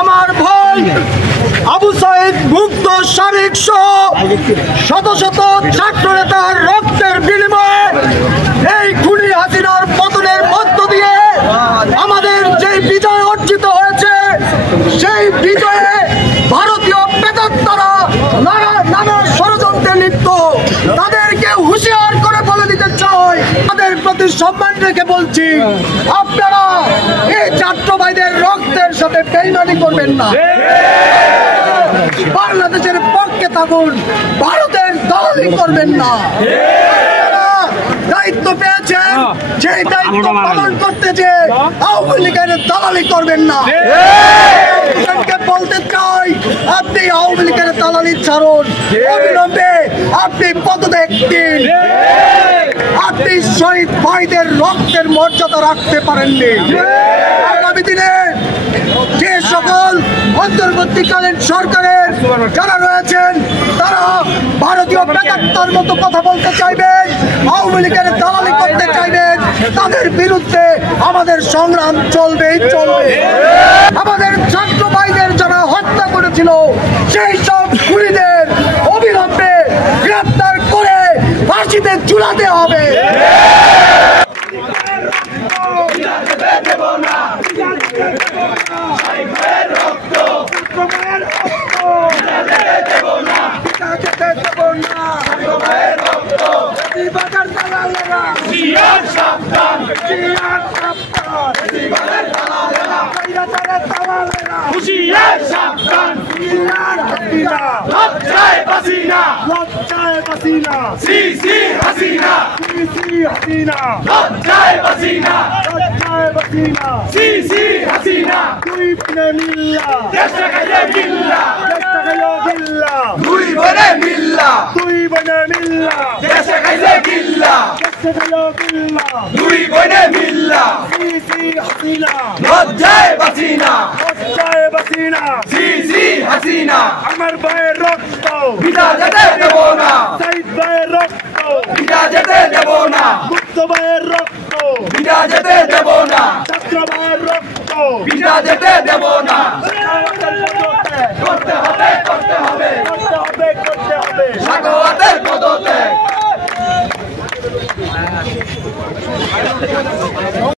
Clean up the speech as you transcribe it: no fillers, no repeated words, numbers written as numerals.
আমার ভাই আবু সাইদ মুগ্ধ শারীরিক সহ শত শত ছাত্র নেতার রক্তের বিনিময়ে এই খুনি হাসিনার পতনের মধ্য দিয়ে আমাদের যে বিজয় অর্জিত হয়েছে, সেই বিজয়ে ভারতীয় প্রেতাত্মারা নানা ষড়যন্ত্রে লিপ্ত। তাদেরকে হুঁশিয়ার করে বলে দিতে চাই, তাদের প্রতি সম্মান রেখে বলছি, আপনারা এই ছাত্র ভাইদের রক্তের সাথে বেইমানি করবেন না। বাংলাদেশের পক্ষে থাকুন, ভারতের দালালি করবেন না। দায়িত্ব পেয়েছেন, সেই দায়িত্ব পালন করতে যে আওয়ামী লীগের দালালি করবেন না। বলতে চাই, আপনি আওয়ামী লীগের দালালি ছাড়ুন, অবিলম্বে আপনি পদত্যাগ দিন। আপনি শহীদ ভাইদের রক্তের মর্যাদা রাখতে পারেননি। আগামী দিনে যে সকল অন্তর্বর্তীকালীন সরকারের যারা রয়েছেন, তারা ভারতীয় প্রেতাত্মার মতো কথা বলতে চাইবেন, আওয়ামী লীগের দালালি করতে চাইবেন, তাদের বিরুদ্ধে আমাদের সংগ্রাম চলবেই চলবে। আমাদের ছাত্র ভাইদের যারা হত্যা করেছিল, সেই সব খুনিদের অবিলম্বে গ্রেফতার করে ফাঁসিতে ঝুলাতে হবে। আমার ভাইয়ের রক্ত বিনা যেতে দেব না, শহীদ ভাইয়ের রক্ত বিনা যেতে দেব না, মুক্ত ভাইয়ের রক্ত বিনা যেতে দেব না, ছাত্র ভাইয়ের রক্ত বিনা যেতে দেব না।